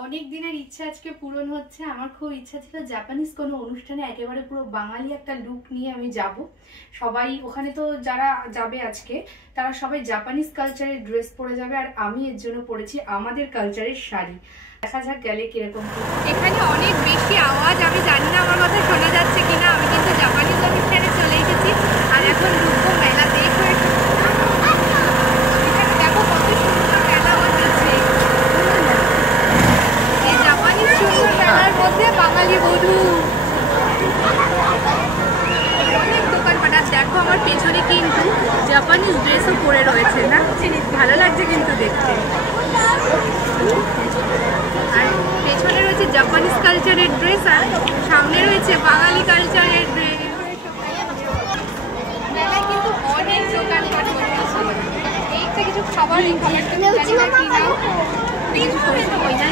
অনেক দিনের ইচ্ছা আজকে পূরণ হচ্ছে। আমার খুব ইচ্ছা ছিল জাপানিজ কোনো অনুষ্ঠানে একেবারে পুরো বাঙালি একটা লুক নিয়ে আমি যাব। সবাই ওখানে তো যারা যাবে আজকে তারা সবাই জাপানিজ কালচারের ড্রেস পরে যাবে, আর আমি এর জন্য পরেছি আমাদের কালচারের শাড়ি। দেখা যাক গেলে কিরকম। এখানে অনেক বেশি আওয়াজ, আমি জানি না আমার কথা শোনা যাচ্ছে কিনা। আমি কিন্তু জাপানিজ অনুষ্ঠানে চলে এসেছি আর এখন ঢুকবো মেলা দেখো। এখানে দেখো কত সুন্দর মেলা হচ্ছে। এই জাপানিজ সুন্দর মেলার মধ্যে বাঙালি বধূ অনেক দোকানপাট। দেখো আমার পেছনে কিন্তু জাপানিজ ড্রেসও পরে রয়েছে, না ভালো লাগছে কিন্তু দেখতে। আর পেছনে রয়েছে জাপানিজ কালচারের ড্রেস আর সামনে রয়েছে বাঙালি কালচারের ড্রেস। মেলায় কিন্তু অনেক দোকানপাট রয়েছে। এইটা কিছু খাবার, এই খাবারটা জানি না কি নাম, কিছু সরষে ওই জানি